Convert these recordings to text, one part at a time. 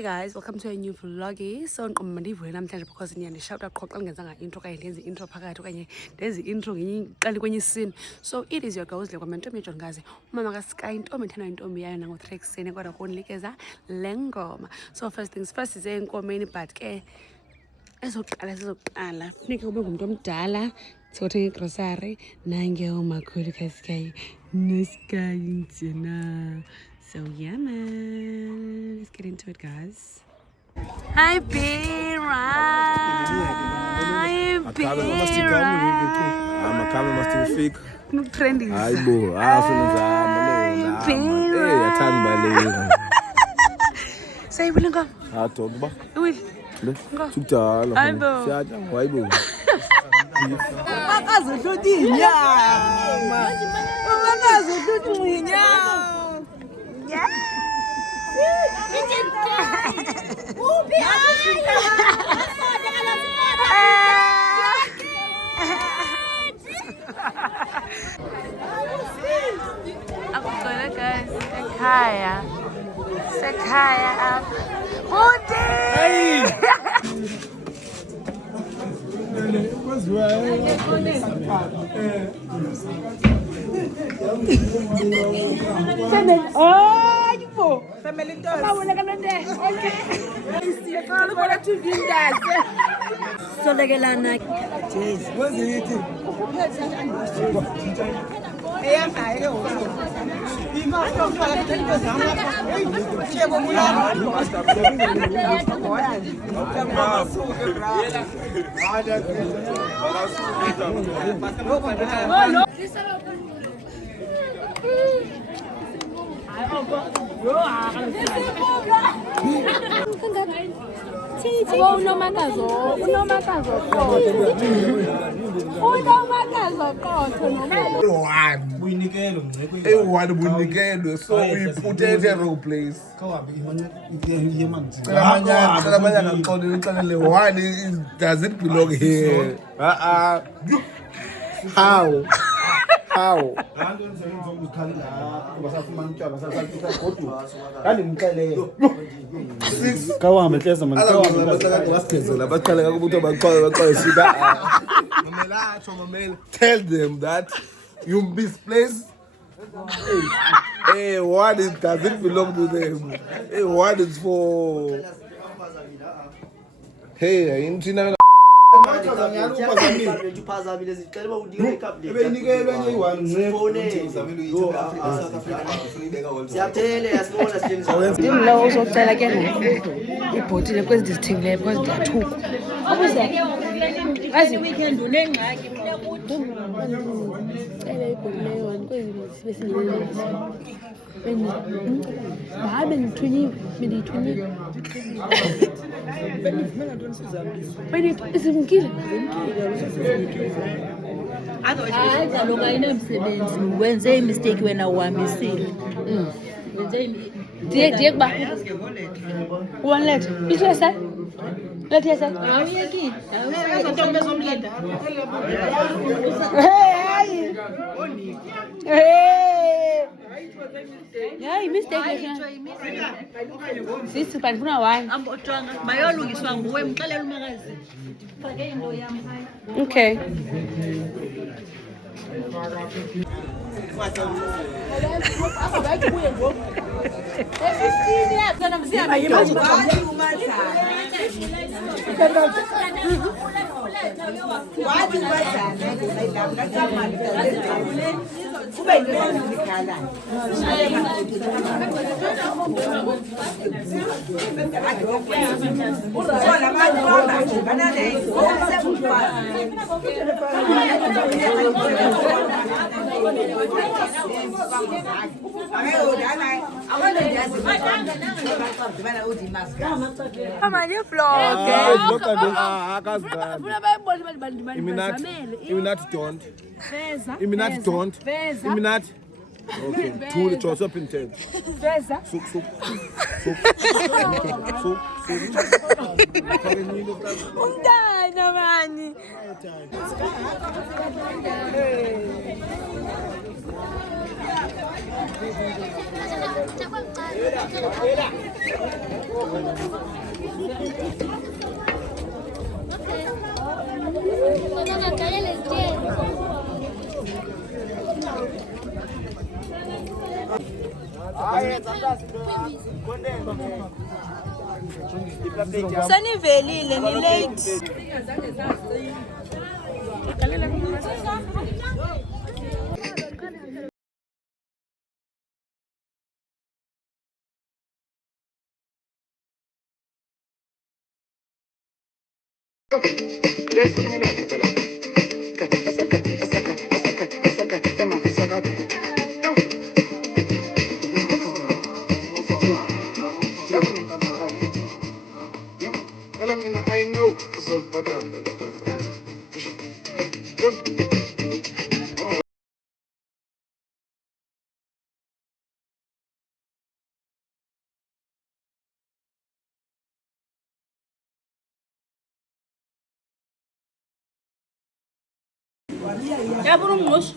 Hey guys, welcome to a new vlog. So ngomandivule namhlanje because shout out qoqa ngenzanga intro kanye ndenze intro phakathi okanye ndenze intro ngiqali kwenye scene. So it is your girls lekwa mantombi John Gazi. Umama ka Sky intombi ethana intombi yayo nango 3 ekseni kodwa kunilikeza lengoma. So first things first is enkomeni but ke ezoqala funeka ube ngumuntu omdala siyothenga igrocery nange umakhulu ka Sky neSky njena. So yeah man, let's get into it guys. Hi Pira. Hi Pira. Amakhamera must fake. Trendy. Hayibo, afuna Pira. Hey, yathanda baleka. Sayibona ngam. Doba. Uyi. Tukudala. Hayibo. Siyaja, hayibo. Akazohluthi inyama. Akazohluthi inyama. Yeah. Akugcwele guys, sekhaya apha. Ude! Family does. Okay. So legelana. Jeez. What's it? One bunikelo so we put it in a wrong place. Does it belong here? How? Tell them that you misplaced. Hey, one is doesn't belong to them. Hey, one is for. Hey, internet. Ndimlo uzocela ke ngoku ibhotile kwezi ndizithengileyo because ndiyathuka. Azi weekend unengxaki cela ibhotileyo one kwezi besingenele. Bendithunyiwe. Isimkile. Hayi kaloku ayinamsebenzi wenze imisteki wena uhambisile. Ndiye kuba one letter. Ihlesa? Lethe yesa? Awuyeki. Hayi mistake sisi bandifuna one. Ambotshwanga mayolungiswa nguwe mxelela umakazi. Ndifake into yam phaya. Okay. Okay, two the choice up in 10. Soup. Umntana mani. Senivelile ni late. I know. Ya burung mus.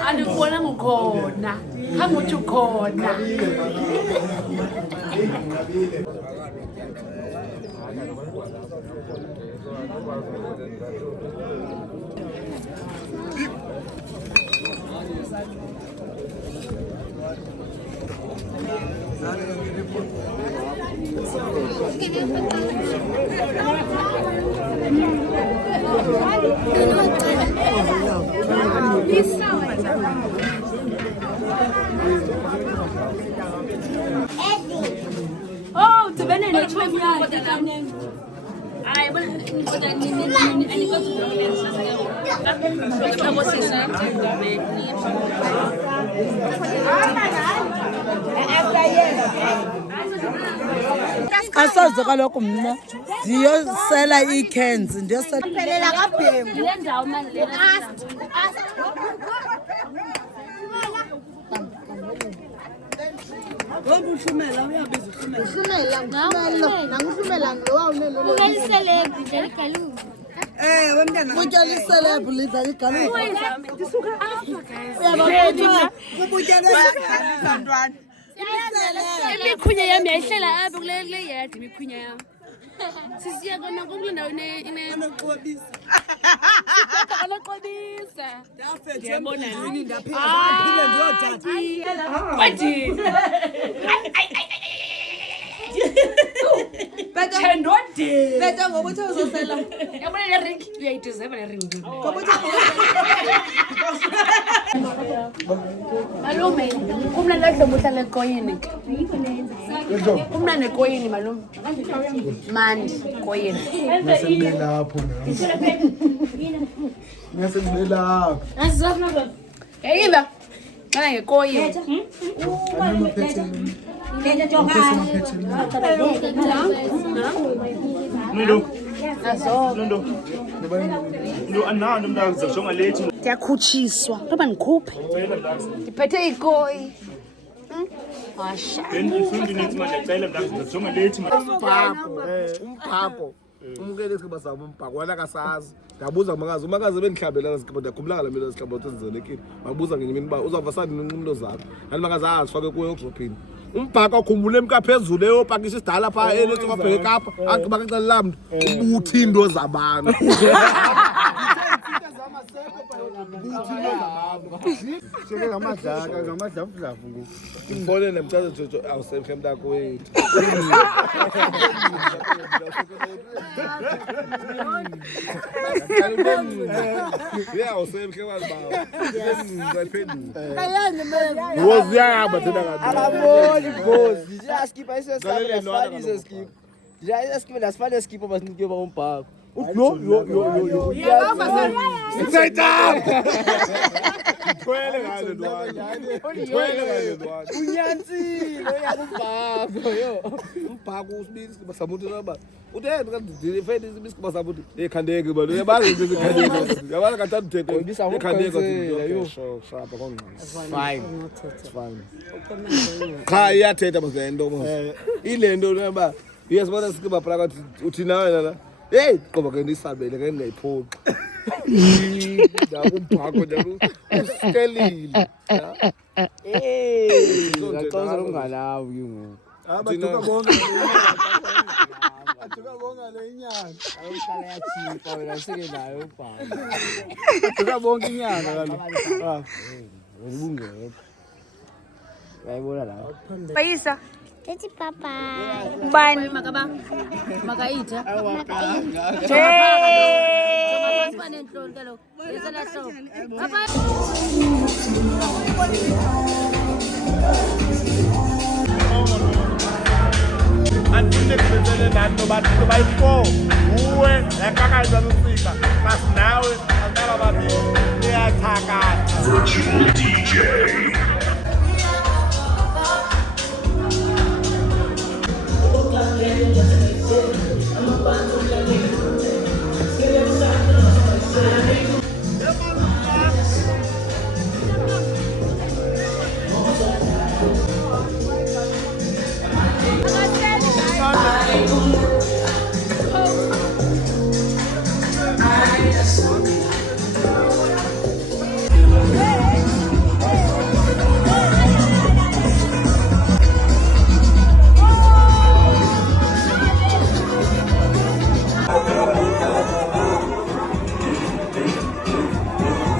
Andikubona ngukhona khanguthi ukhona Oh, tubene ne chwe yakhe. Hayi bona ngikhoda nini anikwazi ukulenza ngabo sisa Asazi kaloku mna ndiyosela ii-cans ndiyosela Phelela kabhemu. le ndawo manje le ushumela uyabiza ushumela Uhlumela, ngishumela. Nanguhlumela ngilowa unene. Ukaliselebhi nje igalu. wemntana kutya liselebhu lidla igalufa imikhunya yami yayihlela apha kule yadi imikhunya yami sisiya kona kule ndawo inoxobisa ndiyabona nini ndaphila ndiyotata wadini beta ngokuthi uzosela yabona le ring uyayidizeva le ring malume kumnandi adlobo uhlala ekoyini kumnandi ekoyini malume mandi koyini yayiva xana ngekoyini ndiyakhutshiswa noba ndikhuphe ndiphethe ikoyi umbhako umkele isigaba sabo umbhako wena kasazi ndabuza umakazi ebendihlabela isigaba ndiyakhumbula ngala milo isigaba ukuthi endizelekile babuza ngenye imini uba uzawuva sani nonqumlo zakho nani makazi azifake kuyo okuzophinde umbhako akhumbule emka phezulu eyopakisha isidala phaa eletsokabheke kapha agqiba kacala lamntu ubuthi into zabantu Sheke ngamadlaka ngamadlavu Ngimfonele mchaze Jojo awusemhle mntakwethu. Yeah, awusemhle wazibawa. Ngiphendula. Ngozi yahamba thina kanti. Akaboni boss. Siyaskipha isesikipha lasifane skipha basinike bawombhako. Yo. Ngithwele ngale ntwana. Unyansile uyakumbhako yo. Umbhako usibisi basamuntu naba. Uthe kanti fedi isibisi basamuntu ekhandeke balo. Yabazi ukuthi ekhandeke. Yabazi kanti uthethe ekhandeke yo. Shapa kongqina. Fine. It's fine. Cha iyathetha bazento mos. Ilento naba uyasibona sikiba phakathi uthi nawe la. Hey, qoba ke nisabele ke ngayiphoqi. Umbhako nje uskelile. Ngaqoza ungalawi ngoku. Abaduka bonke. Aduka bonke le inyanga. Awuhlala yachipa wena useke nayo umbhako. Aduka bonke inyanga kalo. Ngibungeke. Bayibona la. Bayisa. Tati papa. Bani. Makaita. Andifune kubenzele nani nobantu bayi-4 uwe yakakaza nofika basi nawe antaba babili uyathakatha. Virtual DJ.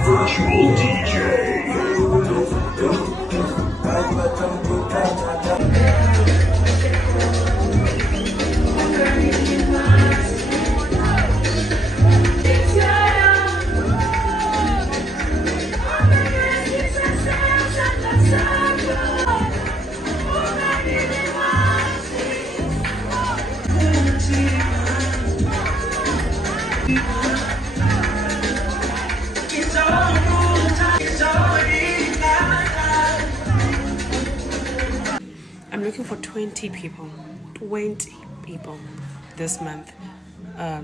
Virtual DJ. I'm looking for 20 people this month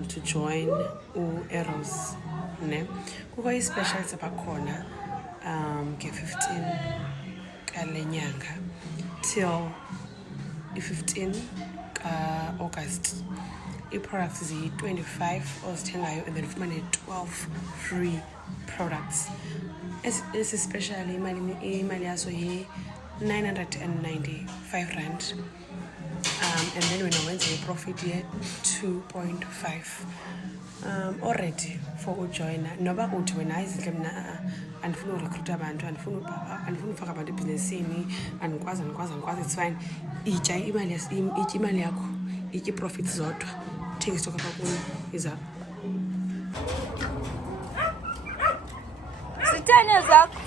to join u-Eros. Ne? Kukho i-specials abakhona nge-15 kale nyanga till i-15 ka-August. I-products ziyi-25 ozithengayo and then ufumane 12 free products. Especially imali yaso yi-995 rand. And then when I went to the profit here 2.5 already for ujoina noba uthi wena izinhle mina andifuna urecruit abantu andifuna ufaka abantu ebhizinesini andikwazi it's fine. Itya imali yakho itya profits zodwa thenga istock apha kuyo izapha Sitene zakho.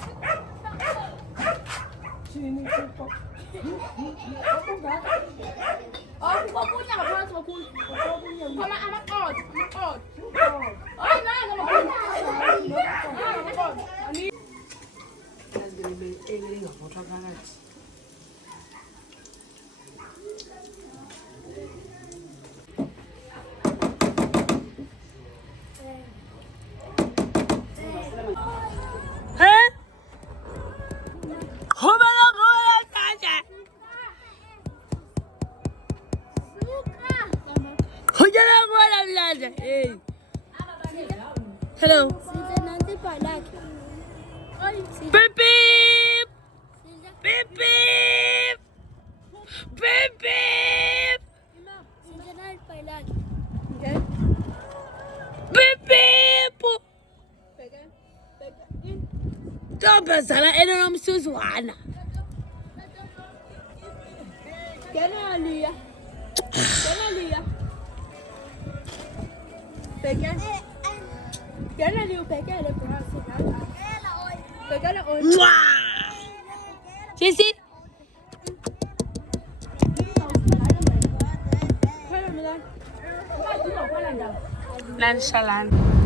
Hello. Beep beep. Beep beep. Beep beep. Beep beep. intombazana enonomsuzwana. Gena Liya. Gena Liya. Bhekele. Gena Liya ubhekele phakathi. Bhekele on. Sisi. Khona mina. Lanshalana.